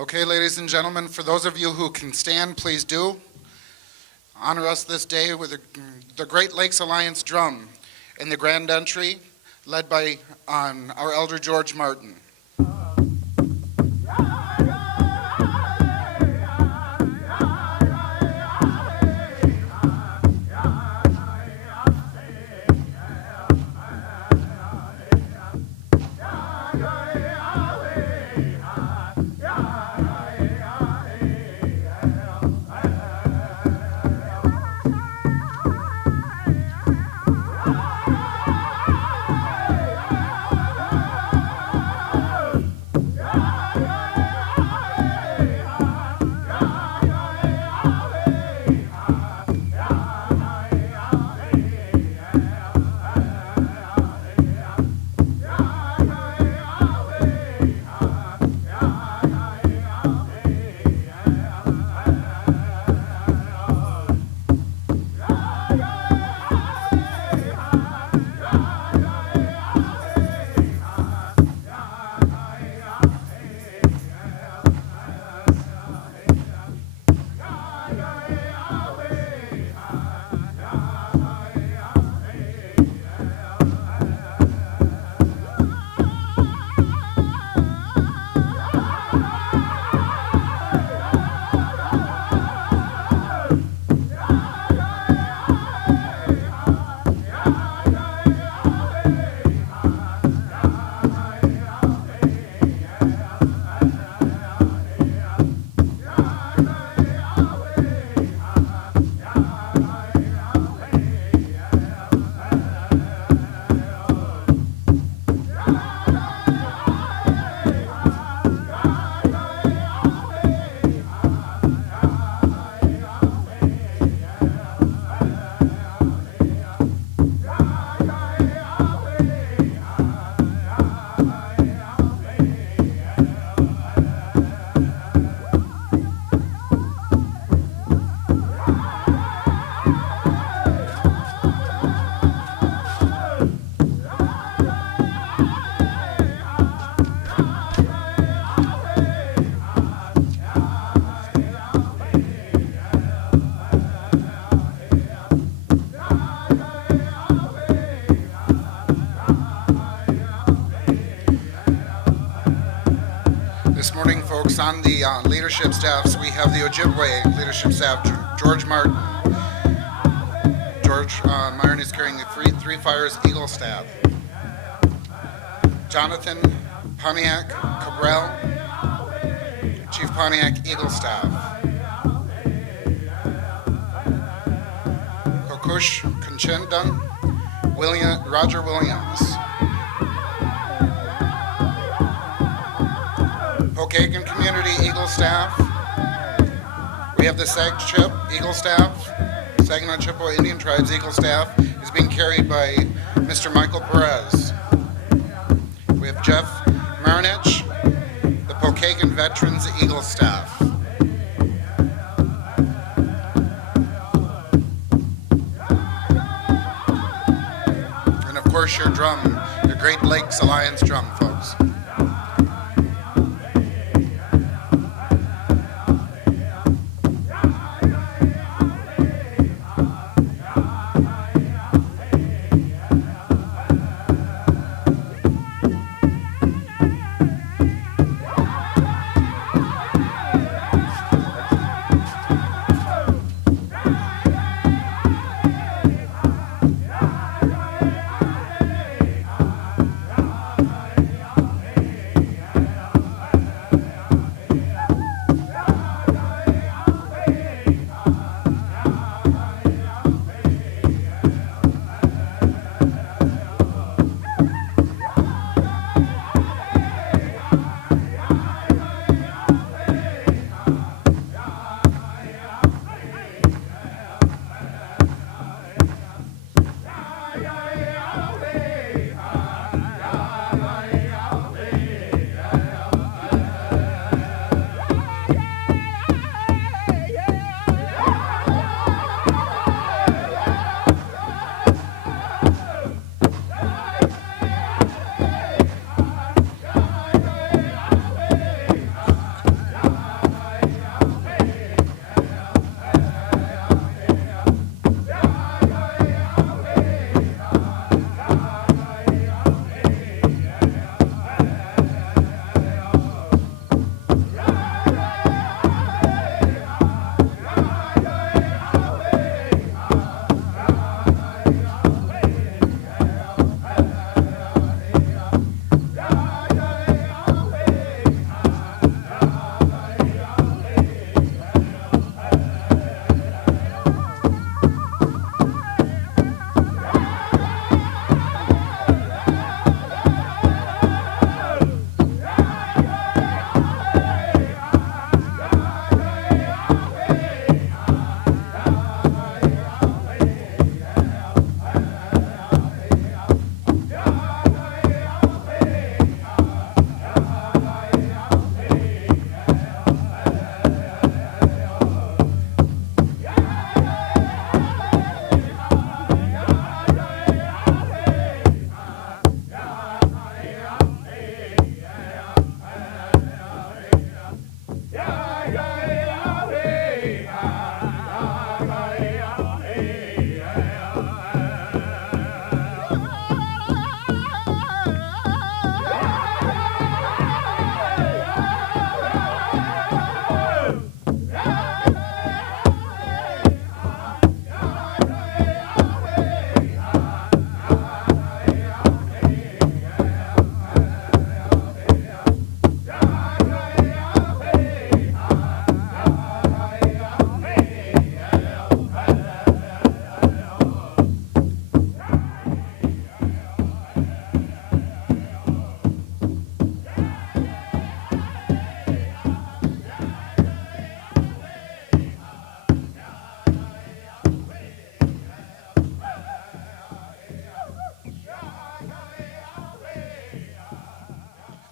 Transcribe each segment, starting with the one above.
Okay, ladies and gentlemen, for those of you who can stand, please do. Honor us this day with the Great Lakes Alliance drum in the grand entry, led by our elder George Martin. This morning, folks, on the leadership staffs, we have the Ojibwe leadership staff, George Martin. George Martin is carrying the Three Fires Eagle staff. Jonathan Pontiac Cabral, Chief Pontiac Eagle staff. Kokush Conchendan, Roger Williams. Pokagon Community Eagle staff. We have the Sagchip Eagle staff. Saginaw Chippewa Indian Tribes Eagle staff is being carried by Mr. Michael Perez. We have Jeff Marinich, the Pokagon Veterans Eagle staff. And of course your drum, the Great Lakes Alliance drum, folks.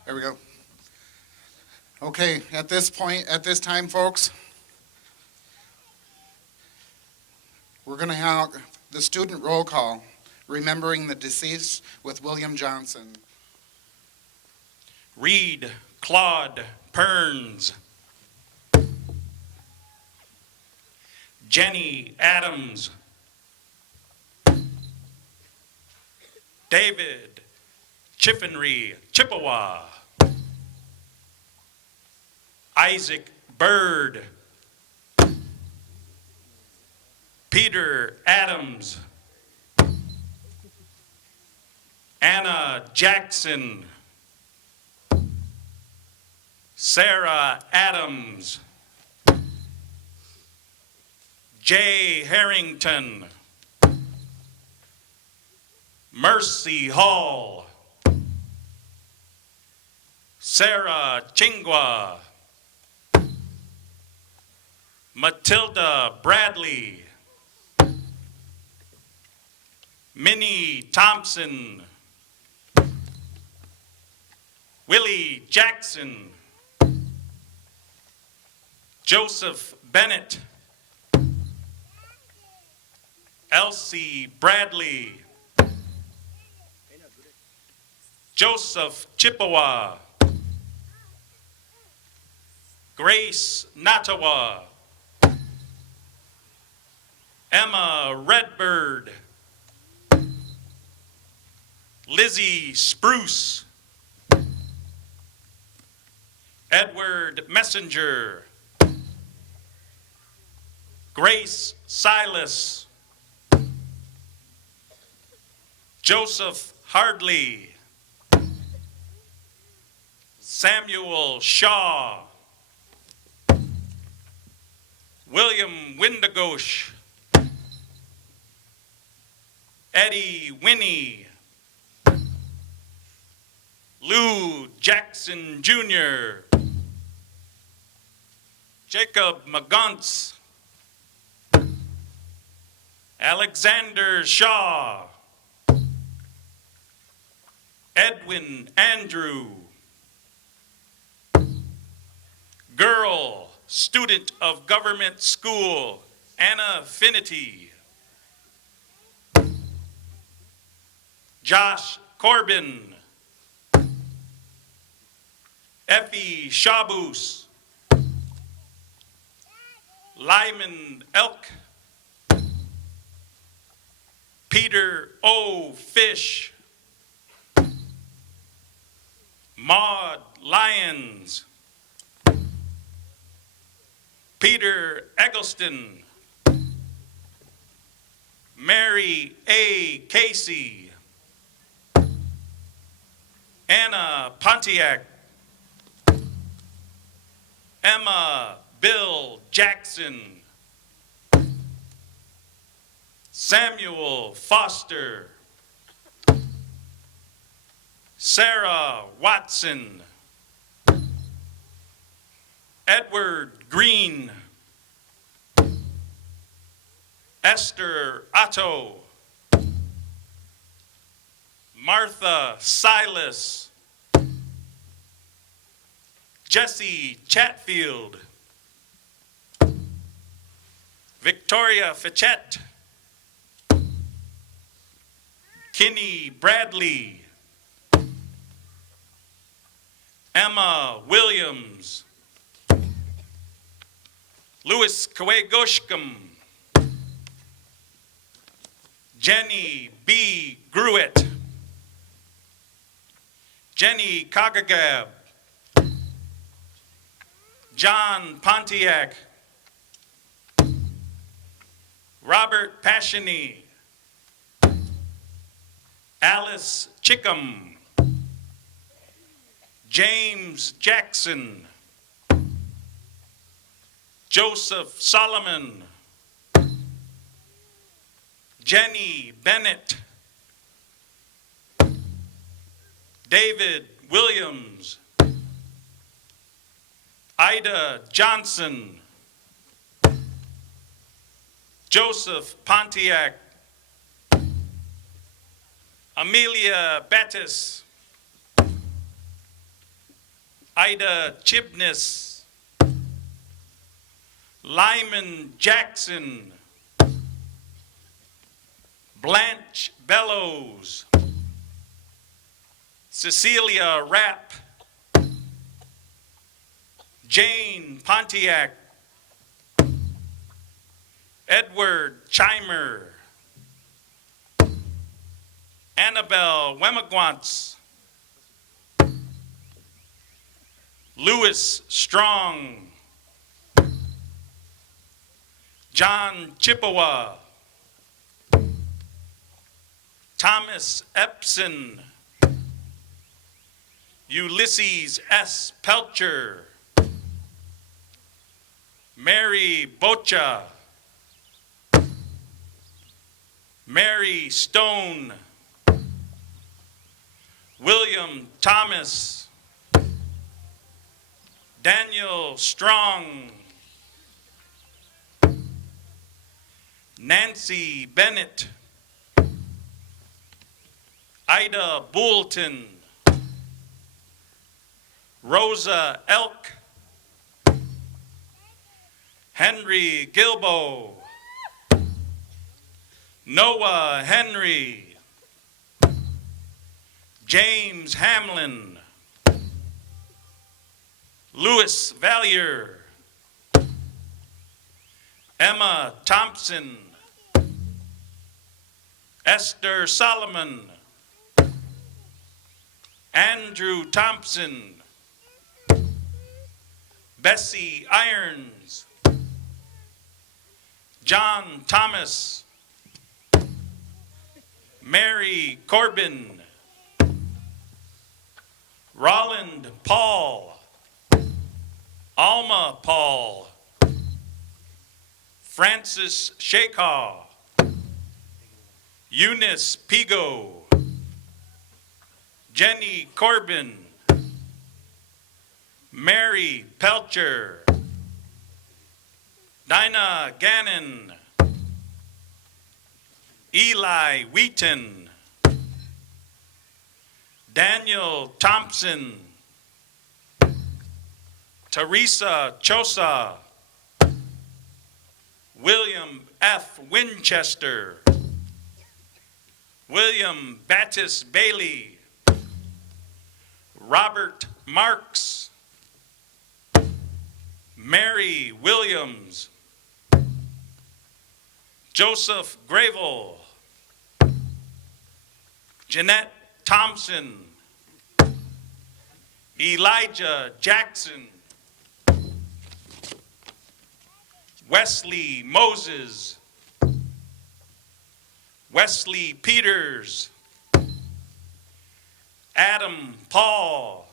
There we go. Okay, at this time, folks, we're going to have the student roll call, remembering the deceased with William Johnson. Reed Claude Perns. Jenny Adams. David Chiffinry Chippewa. Isaac Bird. Peter Adams. Anna Jackson. Sarah Adams. Jay Harrington. Mercy Hall. Sarah Chingwa. Matilda Bradley. Minnie Thompson. Willie Jackson. Joseph Bennett. Elsie Bradley. Joseph Chippewa. Grace Natawa. Emma Redbird. Lizzie Spruce. Edward Messenger. Grace Silas. Joseph Hardley. Samuel Shaw. William Windigosh. Eddie Winnie. Lou Jackson Jr. Jacob McGuntz. Alexander Shaw. Edwin Andrew. Girl, student of government school, Anna Finity. Josh Corbin. Effie Shabus. Lyman Elk. Peter O. Fish. Maud Lyons. Peter Eggleston. Mary A. Casey. Anna Pontiac. Emma Bill Jackson. Samuel Foster. Sarah Watson. Edward Green. Esther Otto. Martha Silas. Jesse Chatfield. Victoria Fichette. Kinney Bradley. Emma Williams. Louis Kawegoshkum. Jenny B. Gruitt. Jenny Kagagab. John Pontiac. Robert Passiony. Alice Chickham. James Jackson. Joseph Solomon. Jenny Bennett. David Williams. Ida Johnson. Joseph Pontiac. Amelia Bettis. Ida Chibness, Lyman Jackson, Blanche Bellows, Cecilia Rapp, Jane Pontiac, Edward Chimer, Annabelle Wemagwantz, Louis Strong, John Chippewa, Thomas Epson, Ulysses S. Pelcher, Mary Bocha, Mary Stone, William Thomas, Daniel Strong, Nancy Bennett, Ida Boulton, Rosa Elk, Henry Gilbo, Noah Henry, James Hamlin, Louis Vallier, Emma Thompson, Esther Solomon, Andrew Thompson, Bessie Irons, John Thomas, Mary Corbin, Roland Paul, Alma Paul, Francis Shakhaw, Eunice PEGO, Jenny Corbin, Mary Pelcher, Dinah Gannon, Eli Wheaton, Daniel Thompson, Teresa Chosa, William F. Winchester, William Battis Bailey, Robert Marks, Mary Williams, Joseph Gravel, Jeanette Thompson, Elijah Jackson, Wesley Moses, Wesley Peters, Adam Paul,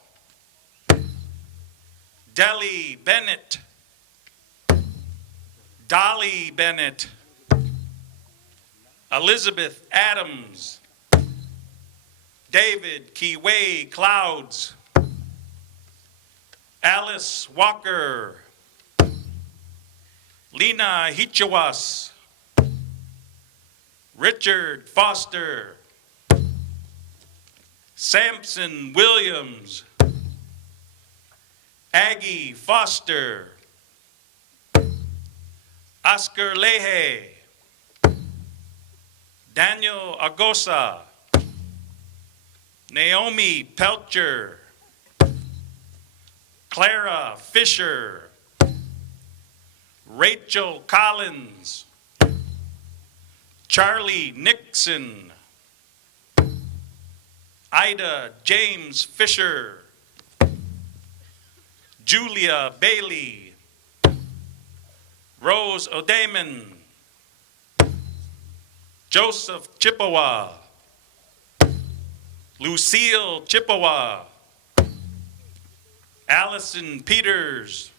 Deli Bennett, Dolly Bennett, Elizabeth Adams, David Kiway Clouds, Alice Walker, Lena Hichawas, Richard Foster, Samson Williams, Aggie Foster, Oscar Lehe, Daniel Agosa, Naomi Pelcher, Clara Fisher, Rachel Collins, Charlie Nixon, Ida James Fisher, Julia Bailey, Rose O'Damon, Joseph Chippewa, Lucille Chippewa, Allison Peters,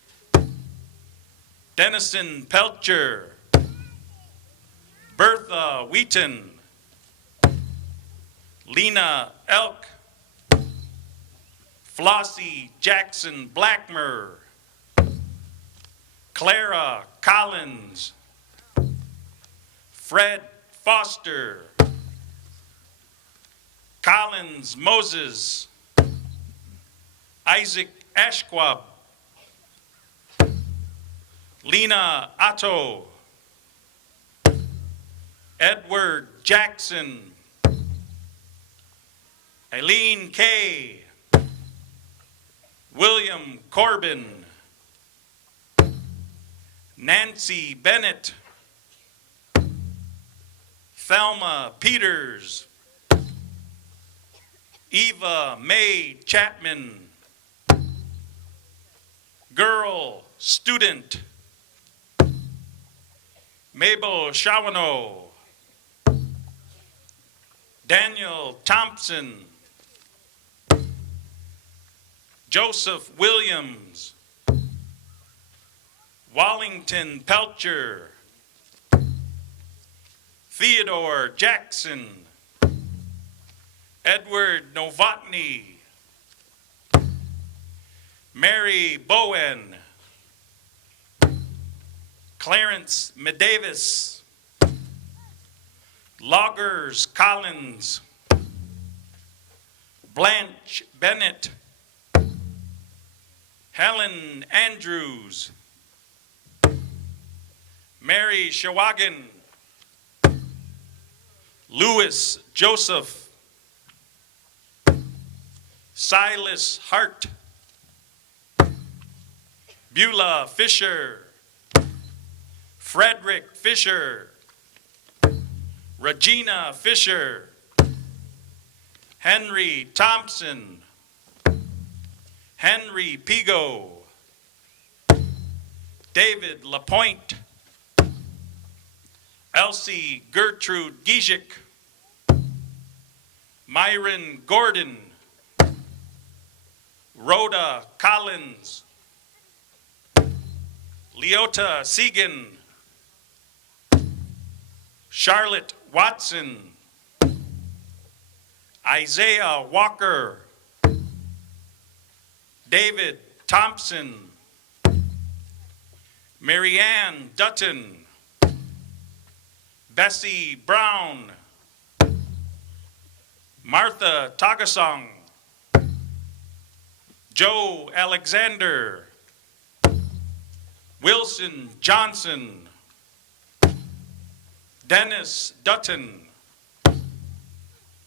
Dennison Pelcher, Bertha Wheaton, Lena Elk, Flossie Jackson Blackmer, Clara Collins, Fred Foster, Collins Moses, Isaac Ashquab, Lena Otto, Edward Jackson, Eileen Kay, William Corbin, Nancy Bennett, Thelma Peters, Eva Mae Chapman, girl student, Mabel Shawano, Daniel Thompson, Joseph Williams, Wallington Pelcher, Theodore Jackson, Edward Novotny, Mary Bowen, Clarence Medavis, Loggers Collins, Blanche Bennett, Helen Andrews, Mary Shawagin, Louis Joseph, Silas Hart, Beulah Fisher, Frederick Fisher, Regina Fisher, Henry Thompson, Henry PEGO, David Lapointe, Elsie Gertrude Gijik, Myron Gordon, Rhoda Collins, Leota Segan, Charlotte Watson, Isaiah Walker, David Thompson, Marianne Dutton, Bessie Brown, Martha Tagasong, Joe Alexander, Wilson Johnson, Dennis Dutton,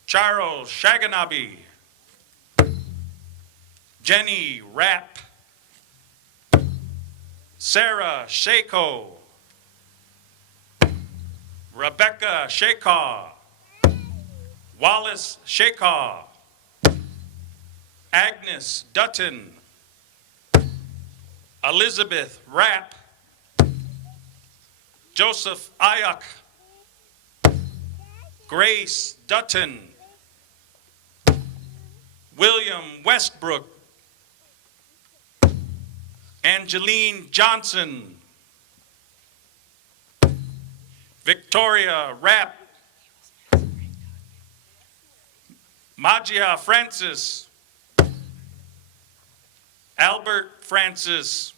Charles Shaganabi, Jenny Rapp, Sarah Shako, Rebecca Shakaw, Wallace Shakaw, Agnes Dutton, Elizabeth Rapp, Joseph Ayuk, Grace Dutton, William Westbrook, Angeline Johnson, Victoria Rapp, Magia Francis, Albert Francis,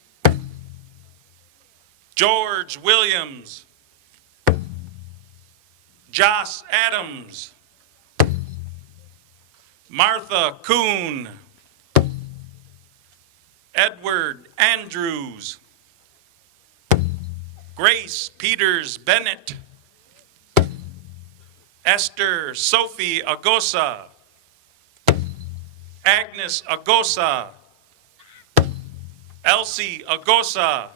George Williams, Joss Adams, Martha Kuhn, Edward Andrews, Grace Peters Bennett, Esther Sophie Agosa, Agnes Agosa, Elsie Agosa,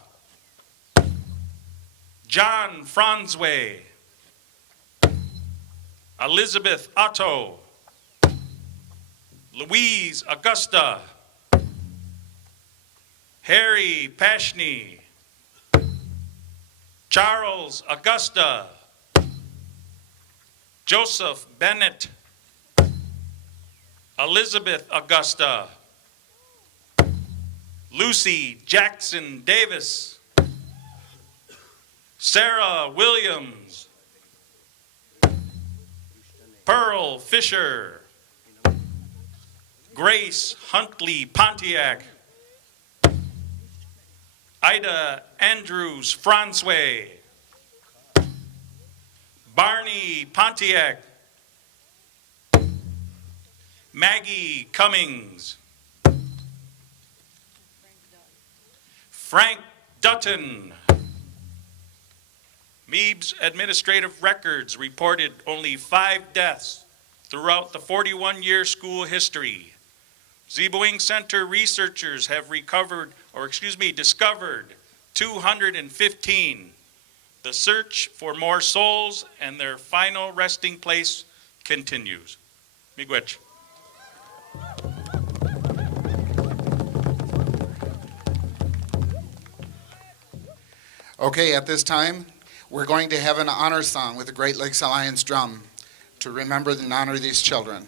John Franzway, Elizabeth Otto, Louise Augusta, Harry Pashney, Charles Augusta, Joseph Bennett, Elizabeth Augusta, Lucy Jackson Davis, Sarah Williams, Pearl Fisher, Grace Huntley Pontiac, Ida Andrews Francois, Barney Pontiac, Maggie Cummings, Frank Dutton. MPIIBS administrative records reported only 5 deaths throughout the 41-year school history. Zeboing Center researchers have discovered 215. The search for more souls and their final resting place continues. Miigwech. Okay, at this time, we're going to have an honor song with the Great Lakes Alliance Drum to remember and honor these children.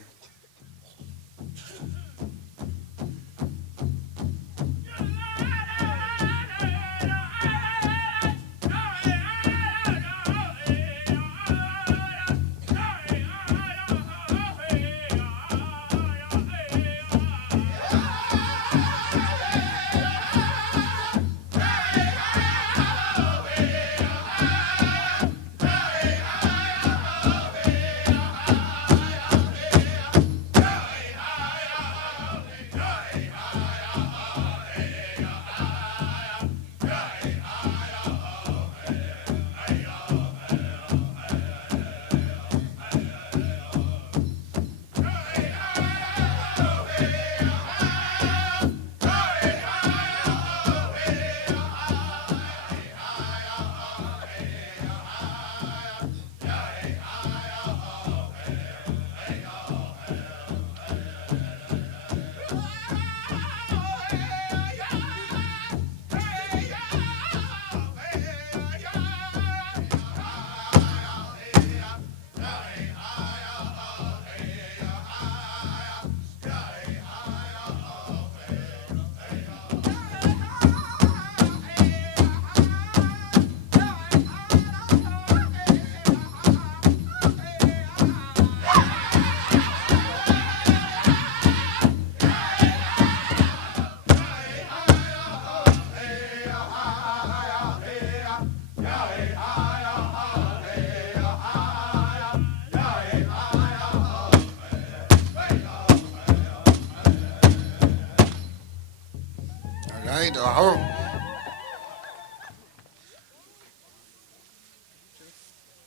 Right,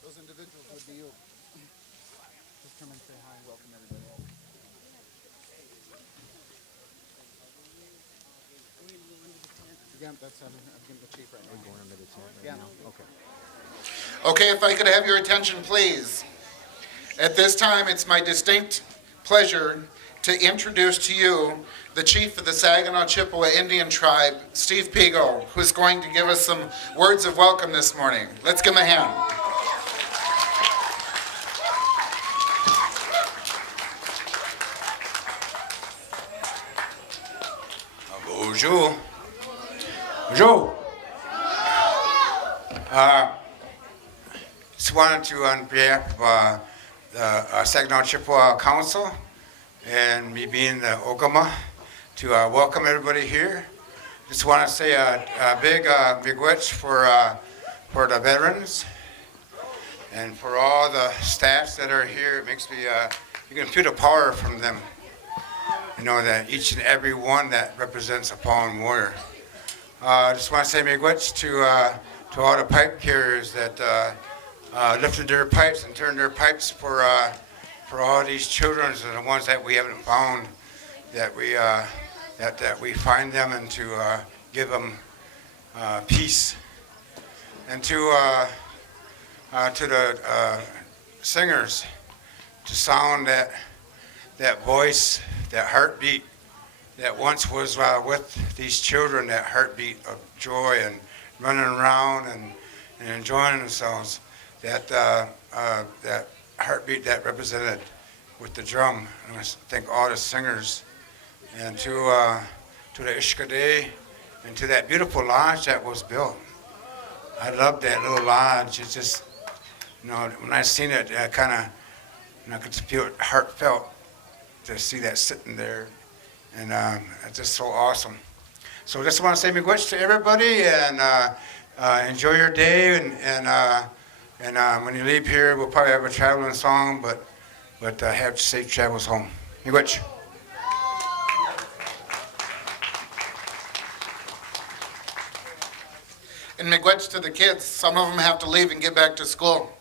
those individuals would be you. Just come and say hi and welcome everybody. Again, that's I'm giving the chief right now. We're going under the tent right now. Okay. Okay, if I could have your attention, please. At this time, it's my distinct pleasure to introduce to you the chief of the Saginaw Chippewa Indian Tribe, Steve PEGO, who's going to give us some words of welcome this morning. Let's give him a hand. Bonjour. Bonjour. Just wanted to, on behalf of the Saginaw Chippewa Council and me being the Ogama, to welcome everybody here. Just want to say a big miigwech for the veterans and for all the staffs that are here. It makes me, you can feel the power from them. You know, that each and every one that represents a fallen warrior. I just want to say miigwech to all the pipe carriers that lifted their pipes and turned their pipes for all these children and the ones that we haven't found, that we find them and to give them peace. And to the singers, to sound that voice, that heartbeat that once was with these children, that heartbeat of joy and running around and enjoying themselves, that heartbeat that represented with the drum. And I thank all the singers, and to the Ishkade, and to that beautiful lodge that was built. I love that little lodge. It's just, you know, when I seen it, I kind of, I could feel it heartfelt to see that sitting there, and it's just so awesome. So just want to say miigwech to everybody, and enjoy your day, and when you leave here, we'll probably have a traveling song, but have safe travels home. Miigwech. And miigwech to the kids. Some of them have to leave and get back to school.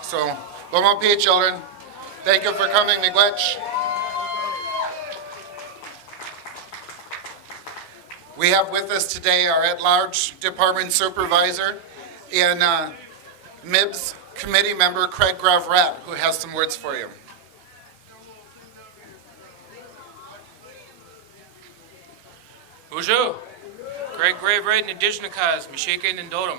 So, Bumapi, children. Thank you for coming, miigwech. We have with us today our at-large department supervisor and MPIIBS committee member Craig GRAVERATTE, who has some words for you. Bonjour. Craig GRAVERATTE and Indigenous Michigan and Dotem.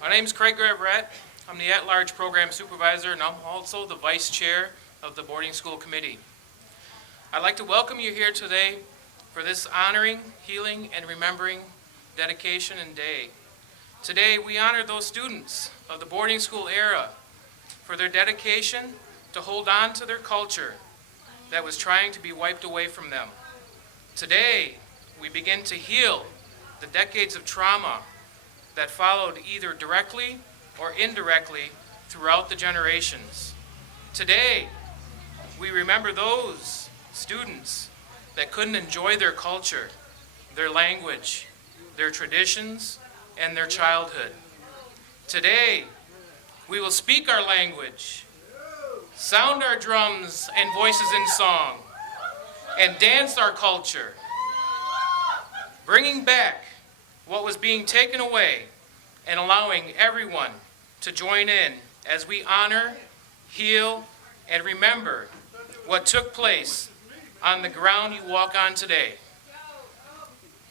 My name is Craig GRAVERATTE. I'm the at-large program supervisor and I'm also the vice chair of the boarding school committee. I'd like to welcome you here today for this honoring, healing, and remembering dedication and day. Today we honor those students of the boarding school era for their dedication to hold on to their culture that was trying to be wiped away from them. Today we begin to heal the decades of trauma that followed either directly or indirectly throughout the generations. Today, we remember those students that couldn't enjoy their culture, their language, their traditions, and their childhood. Today, we will speak our language, sound our drums and voices in song, and dance our culture, bringing back what was being taken away and allowing everyone to join in as we honor, heal, and remember what took place on the ground you walk on today.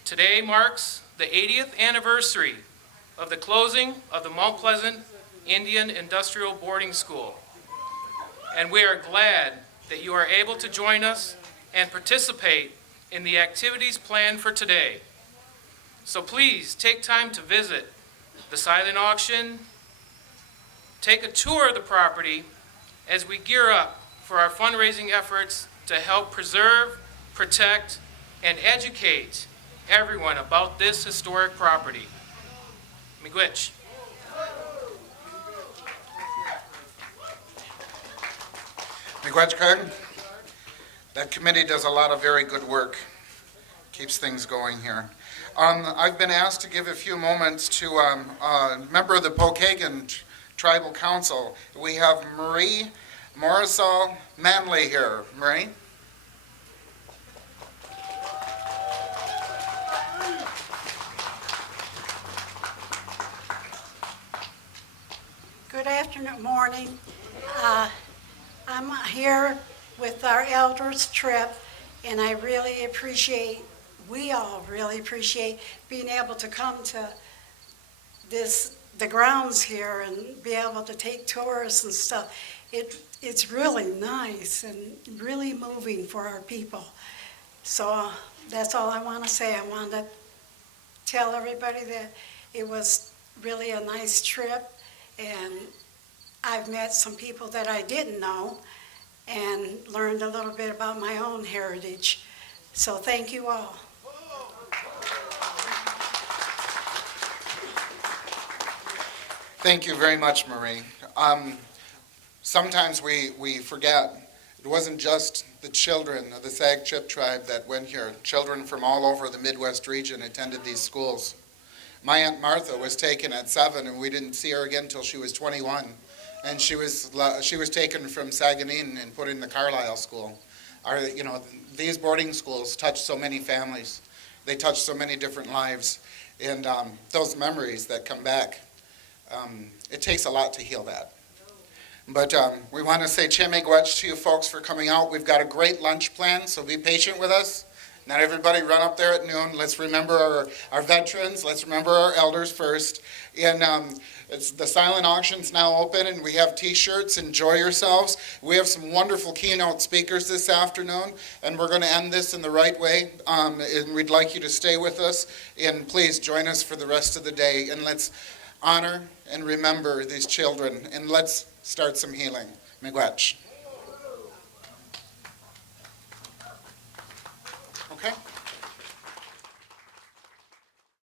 Today marks the 80th anniversary of the closing of the Mount Pleasant Indian Industrial Boarding School. And we are glad that you are able to join us and participate in the activities planned for today. So please take time to visit the silent auction, take a tour of the property as we gear up for our fundraising efforts to help preserve, protect, and educate everyone about this historic property. Miigwech. Miigwech, Craig. That committee does a lot of very good work. Keeps things going here. I've been asked to give a few moments to a member of the Pokagon Tribal Council. We have Marie Marisol Manley here. Marie? Good afternoon, morning. I'm here with our elders trip, and I really appreciate, we all really appreciate being able to come to the grounds here and be able to take tours and stuff. It's really nice and really moving for our people. So that's all I want to say. I want to tell everybody that it was really a nice trip, and I've met some people that I didn't know and learned a little bit about my own heritage. So thank you all. Thank you very much, Marie. Sometimes we forget it wasn't just the children of the Sag Chip tribe that went here. Children from all over the Midwest region attended these schools. My Aunt Martha was taken at 7, and we didn't see her again until she was 21. And she was taken from Saguenay and put in the Carlisle school. These boarding schools touch so many families. They touch so many different lives. And those memories that come back, it takes a lot to heal that. But we want to say miigwech to you folks for coming out. We've got a great lunch plan, so be patient with us. Not everybody run up there at noon. Let's remember our veterans. Let's remember our elders first. And the silent auction's now open, and we have T-shirts. Enjoy yourselves. We have some wonderful keynote speakers this afternoon, and we're going to end this in the right way. And we'd like you to stay with us, and please join us for the rest of the day. And let's honor and remember these children, and let's start some healing. Miigwech.